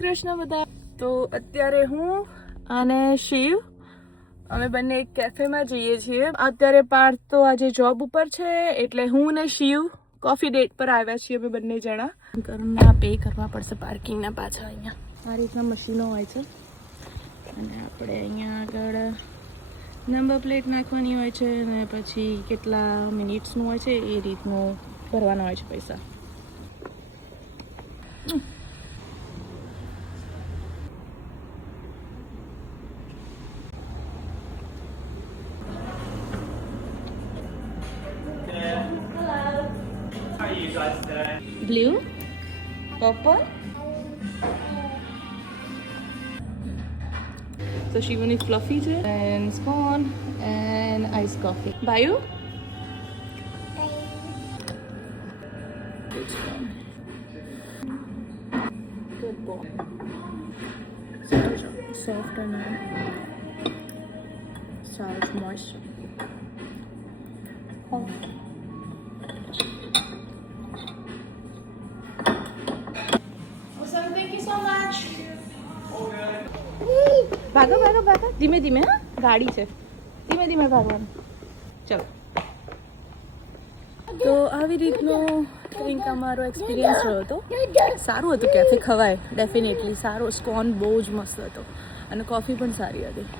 કૃષ્ણ બધા. તો અત્યારે હું અને શિવ અમે બંને એક કેફેમાં જઈએ છીએ. અત્યારે પાર્થ તો આજે જોબ ઉપર છે એટલે હું ને શિવ કોફી ડેટ પર આવ્યા છીએ અમે બંને જણા. ઘરના પે કરવા પડશે પાર્કિંગના પાછળ. અહીંયા આ રીતના મશીનો હોય છે અને આપણે અહીંયા આગળ નંબર પ્લેટ નાખવાની હોય છે અને પછી કેટલા મિનિટ્સનું હોય છે એ રીતનું ભરવાના હોય છે પૈસા. Blue, purple. So Shivan is fluffy and scone and iced coffee. Bayu? Good boy. Soft and soft moisture. Oh. ભાગો ભાગો ભાગો, ધીમે ધીમે. હા, ગાડી છે, ધીમે ધીમે ભાગવાનું. ચલો. તો આવી રીતનો કંઈક અમારો એક્સપિરિયન્સ રહ્યો હતો. સારું હતું, કેફે ખવાય ડેફિનેટલી. સારો સ્કોન બહુ જ મસ્ત હતો અને કોફી પણ સારી હતી.